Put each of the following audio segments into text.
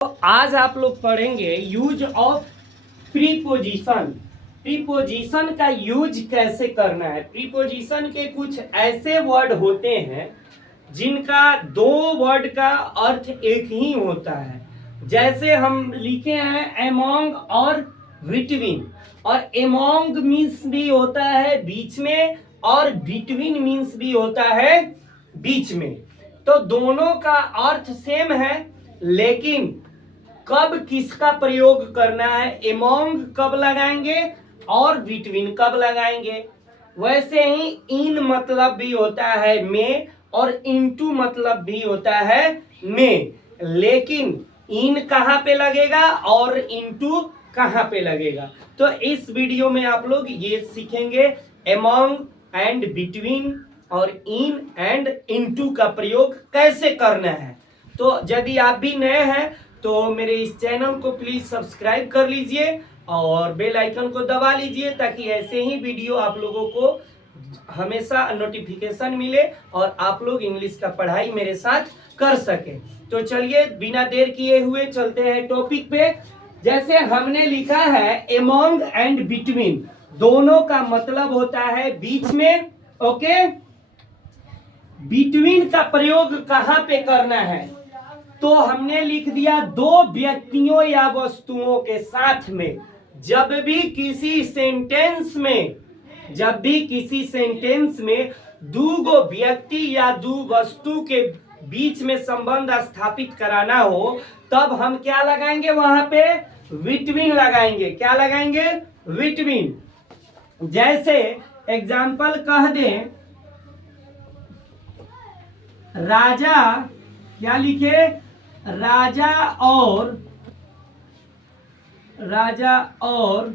तो आज आप लोग पढ़ेंगे यूज ऑफ प्रीपोजिशन। प्रीपोजिशन का यूज कैसे करना है। प्रीपोजिशन के कुछ ऐसे वर्ड होते हैं जिनका दो वर्ड का अर्थ एक ही होता है। जैसे हम लिखे हैं एमोंग और बिटवीन, और एमोंग मीन्स भी होता है बीच में और बिटवीन मीन्स भी होता है बीच में। तो दोनों का अर्थ सेम है, लेकिन कब किसका प्रयोग करना है, एमोंग कब लगाएंगे और बिटवीन कब लगाएंगे। वैसे ही इन मतलब भी होता है में और इनटू मतलब भी होता है में, लेकिन इन कहाँ पे लगेगा और इनटू कहाँ पे लगेगा। तो इस वीडियो में आप लोग ये सीखेंगे एमोंग एंड बिटवीन और इन एंड इनटू का प्रयोग कैसे करना है। तो यदि आप भी नए हैं तो मेरे इस चैनल को प्लीज सब्सक्राइब कर लीजिए और बेल आइकन को दबा लीजिए, ताकि ऐसे ही वीडियो आप लोगों को हमेशा नोटिफिकेशन मिले और आप लोग इंग्लिश का पढ़ाई मेरे साथ कर सके। तो चलिए बिना देर किए हुए चलते हैं टॉपिक पे। जैसे हमने लिखा है एमोंग एंड बिटवीन, दोनों का मतलब होता है बीच में। ओके, बिटवीन का प्रयोग कहां पे करना है, तो हमने लिख दिया दो व्यक्तियों या वस्तुओं के साथ में। जब भी किसी सेंटेंस में दो व्यक्ति या दो वस्तु के बीच में संबंध स्थापित कराना हो, तब हम क्या लगाएंगे, वहां पे बिटवीन लगाएंगे। क्या लगाएंगे, बिटवीन। जैसे एग्जाम्पल कह दें, राजा, क्या लिखे, राजा और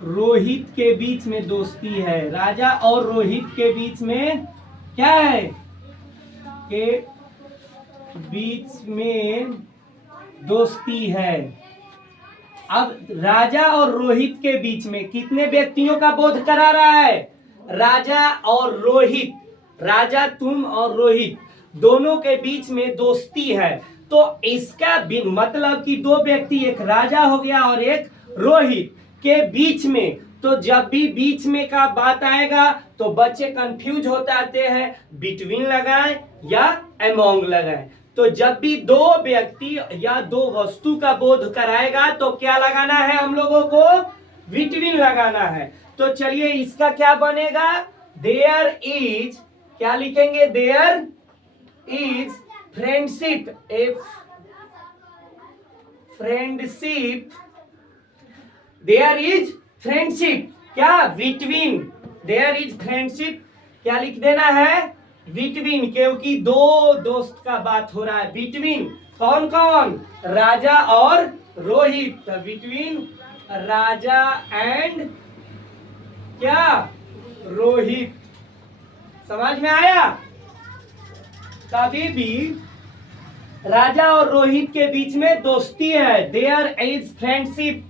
रोहित के बीच में दोस्ती है। राजा और रोहित के बीच में क्या है, के बीच में दोस्ती है। अब राजा और रोहित के बीच में कितने व्यक्तियों का बोध करा रहा है, राजा और रोहित। राजा तुम और रोहित दोनों के बीच में दोस्ती है। तो इसका मतलब कि दो व्यक्ति, एक राजा हो गया और एक रोहित के बीच में। तो जब भी बीच में का बात आएगा तो बच्चे कंफ्यूज हो जाते हैं, बिटवीन लगाएं या एमोंग लगाएं। तो जब भी दो व्यक्ति या दो वस्तु का बोध कराएगा तो क्या लगाना है, हम लोगों को बिटवीन लगाना है। तो चलिए इसका क्या बनेगा, देयर इज, क्या लिखेंगे, there is friendship, there is friendship, क्या, बिटवीन, देयर इज फ्रेंडशिप, क्या लिख देना है, बिटवीन, क्योंकि दो दोस्त का बात हो रहा है। बिटवीन कौन कौन, राजा और रोहित। बिटवीन राजा एंड क्या, रोहित। समझ में आया। कभी भी राजा और रोहित के बीच में दोस्ती है, there is friendship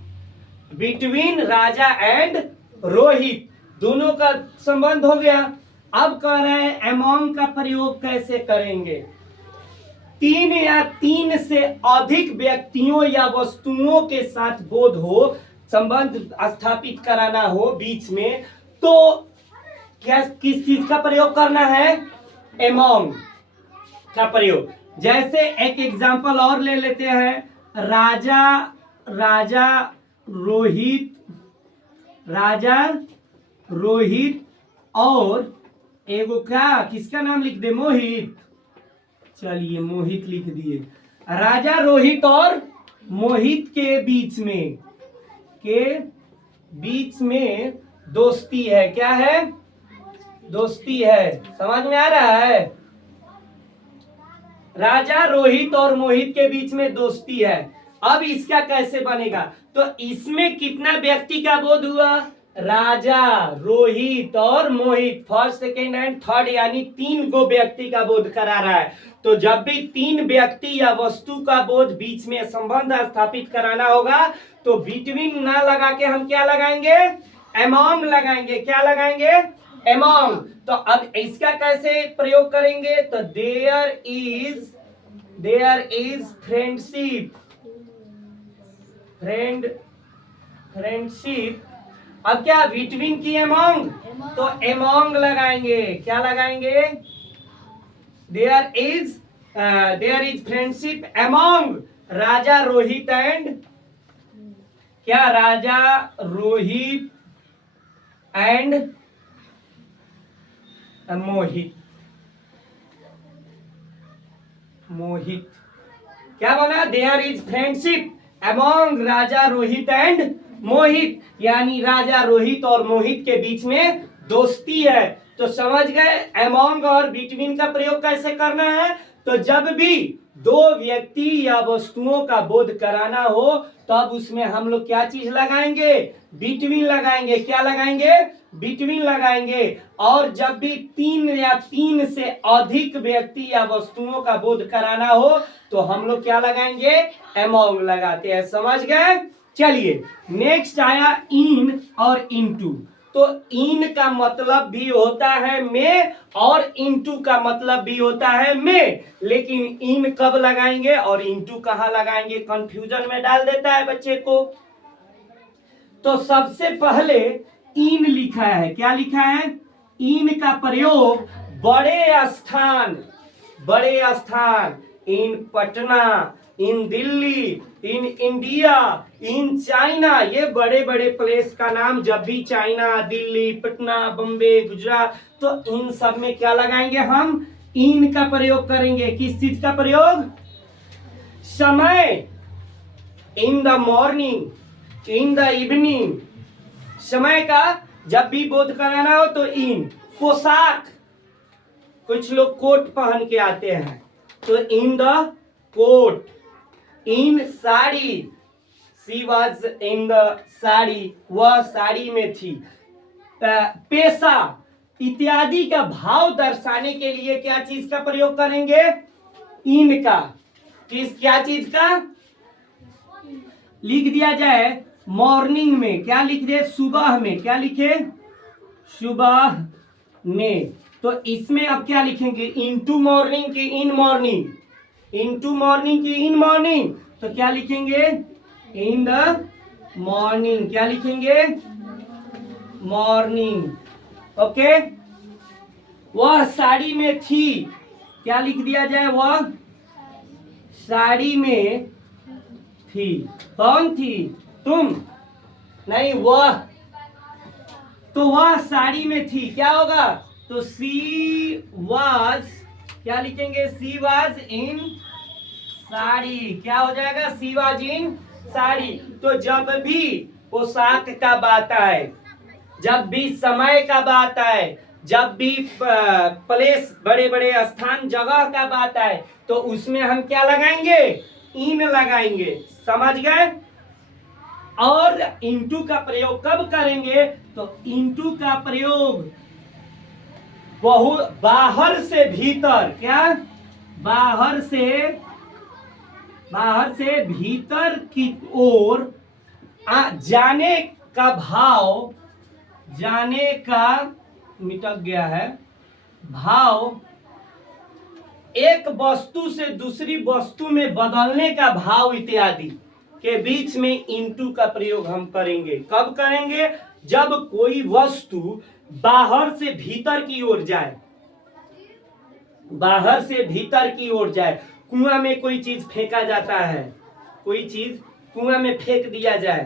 between Raja and Rohit, दोनों का संबंध हो गया। अब कह रहे हैं एमोंग का प्रयोग कैसे करेंगे। तीन या तीन से अधिक व्यक्तियों या वस्तुओं के साथ बोध हो, संबंध स्थापित कराना हो बीच में, तो क्या, किस चीज का प्रयोग करना है, एमोंग का प्रयोग। जैसे एक एग्जांपल और ले लेते हैं, राजा रोहित और एगो क्या, किसका नाम लिख दे, मोहित। चलिए मोहित लिख दिए। राजा रोहित और मोहित के बीच में दोस्ती है। क्या है, दोस्ती है। समझ में आ रहा है। राजा रोहित और मोहित के बीच में दोस्ती है। अब इसका कैसे बनेगा, तो इसमें कितना व्यक्ति का बोध हुआ, राजा, रोहित और मोहित, फर्स्ट सेकेंड एंड थर्ड, यानी तीन गो व्यक्ति का बोध करा रहा है। तो जब भी तीन व्यक्ति या वस्तु का बोध बीच में संबंध स्थापित कराना होगा तो बिटवीन ना लगा के हम क्या लगाएंगे, एमोंग लगाएंगे। क्या लगाएंगे, एमोंग। तो अब इसका कैसे प्रयोग करेंगे, तो देयर इज फ्रेंडशिप फ्रेंडशिप। अब क्या बिटवीन की एमोंग, तो एमोंग लगाएंगे, क्या लगाएंगे? There is friendship among Raja Rohit and, क्या? राजा रोहित एंड मोहित। क्या बना? There is friendship among Raja Rohit and Mohit, यानी राजा रोहित और मोहित के बीच में दोस्ती है। तो समझ गए अमोंग और बिटवीन का प्रयोग कैसे करना है? तो जब भी दो व्यक्ति या वस्तुओं का बोध कराना हो तब उसमें हम लोग क्या चीज लगाएंगे? बिटवीन लगाएंगे। क्या लगाएंगे? बिटवीन लगाएंगे। और जब भी तीन या तीन से अधिक व्यक्ति या वस्तुओं का बोध कराना हो तो हम लोग क्या लगाएंगे? अमोंग लगाते हैं। समझ गए? चलिए नेक्स्ट आया इन और इनटू। तो इन का मतलब भी होता है में और इनटू का मतलब भी होता है में, लेकिन इन कब लगाएंगे और इनटू कहां लगाएंगे कंफ्यूजन में डाल देता है बच्चे को। तो सबसे पहले इन लिखा है। क्या लिखा है? इन का प्रयोग बड़े स्थान in Patna, in Delhi, in India, in China, ये बड़े बड़े प्लेस का नाम जब भी चाइना, दिल्ली, पटना, बम्बे, गुजरात, तो इन सब में क्या लगाएंगे? हम इन का प्रयोग करेंगे। किस चीज का प्रयोग? समय, in the morning, in the evening, समय का जब भी बोध कराना हो तो इन। पोशाक, कुछ लोग कोट पहन के आते हैं तो in the coat. In sari, she was in the sari, वह साड़ी में थी। पेशा इत्यादि का भाव दर्शाने के लिए क्या चीज का प्रयोग करेंगे? इन का। क्या चीज का? लिख दिया जाए मॉर्निंग में, क्या लिख दे? सुबह में। क्या लिखे? सुबह में। तो इसमें अब क्या लिखेंगे? इनटू मॉर्निंग की इन मॉर्निंग, इनटू मॉर्निंग की इन मॉर्निंग, तो क्या लिखेंगे? In the morning. क्या लिखेंगे? मॉर्निंग। ओके। वह साड़ी में थी, क्या लिख दिया जाए? वह साड़ी में थी। कौन थी? तुम नहीं, वह। तो वह साड़ी में थी, क्या होगा? तो सी वाज, क्या लिखेंगे? She was in sari. क्या हो जाएगा? She was in sari. तो जब भी पोशाक का बात आए, जब भी समय का बात आए, जब भी प्लेस, बड़े बड़े स्थान, जगह का बात आए, तो उसमें हम क्या लगाएंगे? इन लगाएंगे। समझ गए? और इनटू का प्रयोग कब करेंगे? तो इनटू का प्रयोग बाहर से भीतर, क्या? बाहर से भीतर की ओर जाने का भाव, जाने का मिटक गया है भाव, एक वस्तु से दूसरी वस्तु में बदलने का भाव इत्यादि के बीच में इनटू का प्रयोग हम करेंगे। कब करेंगे? जब कोई वस्तु बाहर से भीतर की ओर जाए, बाहर से भीतर की ओर जाए। कुआं में कोई चीज फेंका जाता है, कोई चीज कुआं में फेंक दिया जाए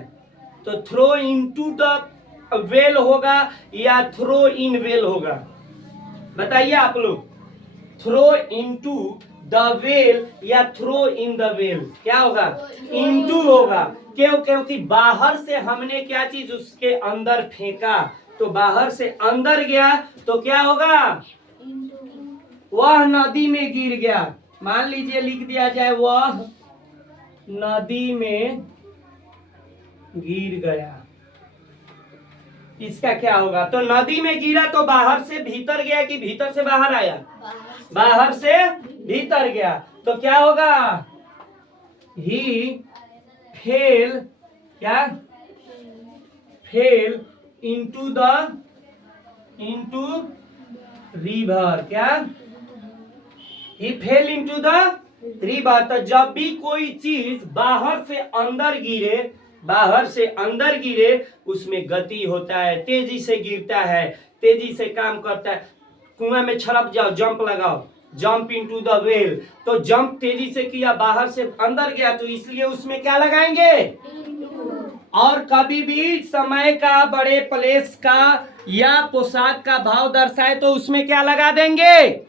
तो थ्रो इनटू द वेल होगा या थ्रो इन वेल होगा? बताइए आप लोग। थ्रो इनटू द वेल या थ्रो इन द वेल, क्या होगा? इनटू होगा। क्यों? क्योंकि बाहर से हमने क्या चीज उसके अंदर फेंका, तो बाहर से अंदर गया तो क्या होगा? वह नदी में गिर गया। मान लीजिए लिख दिया जाए वह नदी में गिर गया, इसका क्या होगा? तो नदी में गिरा तो बाहर से भीतर गया कि भीतर से बाहर आया? बाहर से भीतर गया। तो क्या होगा? ही फेल, क्या? Fail into river. क्या? ही फेल इनटू द रिवर। तो जब भी कोई चीज बाहर से अंदर गिरे बाहर से अंदर गिरे उसमें गति होता है, तेजी से गिरता है, तेजी से काम करता है। कुआं में छलक जाओ, जंप लगाओ, जंप इनटू द वेल, तो जंप तेजी से किया, बाहर से अंदर गया, तो इसलिए उसमें क्या लगाएंगे? और कभी भी समय का, बड़े प्लेस का या पोशाक का भाव दर्शाए तो उसमें क्या लगा देंगे?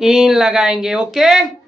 इन लगाएंगे। ओके।